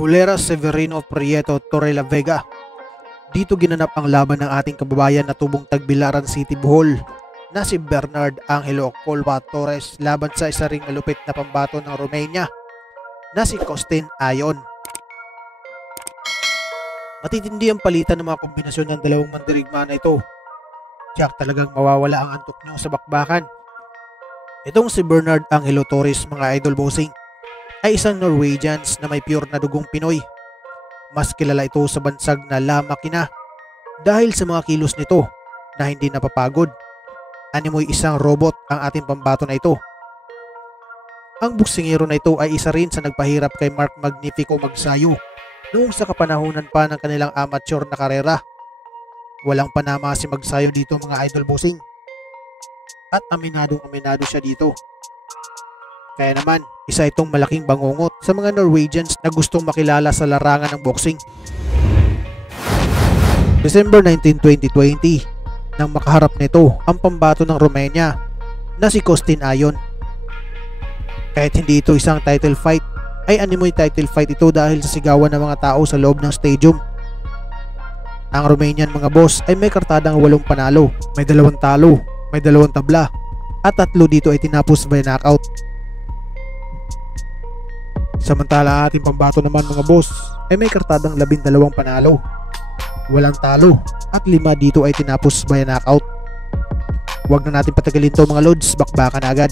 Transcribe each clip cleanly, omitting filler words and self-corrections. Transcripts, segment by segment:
Bulera Severino Prieto Torrelavega. Dito ginanap ang laban ng ating kababayan na tubong Tagbilaran City, Bohol na si Bernard Angelo Colva Torres laban sa isa ring malupit na pambato ng Romania na si Costin Ayon. Matitindi ang palitan ng mga kombinasyon ng dalawang mandirigma na ito. Tiyak talagang mawawala ang antok nyo sa bakbakan. Itong si Bernard Angelo Torres, mga idol bossing, ay isang Norwegians na may pure na dugong Pinoy. Mas kilala ito sa bansag na La Makina dahil sa mga kilos nito na hindi napapagod. Animoy isang robot ang ating pambato na ito. Ang boksingero na ito ay isa rin sa nagpahirap kay Mark Magnifico Magsayo noong sa kapanahunan pa ng kanilang amateur na karera. Walang panama si Magsayo dito, mga idol bossing. At aminadong siya dito. Kaya naman, isa itong malaking bangungot sa mga Norwegians na gustong makilala sa larangan ng boxing. December 19, 2020, nang makaharap nito ang pambato ng Romania na si Costin Ayon. Kahit hindi ito isang title fight, ay animoy title fight ito dahil sa sigawan ng mga tao sa loob ng stadium. Ang Romanian, mga boss, ay may kartadang 8 panalo, may 2 talo, may 2 tabla, at 3 dito ay tinapos by knockout. Samantala ating pambato naman, mga boss, ay may kartadang 12 panalo, walang talo, at 5 dito ay tinapos by knockout. Huwag na natin patagalin to, mga lods, bakbakan na agad.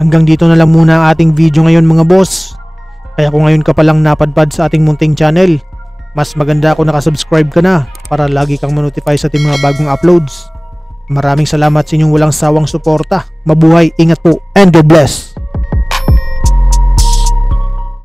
Hanggang dito na lang muna ang ating video ngayon mga boss. Kaya kung ngayon ka palang napadpad sa ating munting channel, mas maganda kung nakasubscribe ka na para lagi kang manotify sa ating mga bagong uploads. Maraming salamat sa inyong walang sawang suporta. Mabuhay, ingat po, and God bless!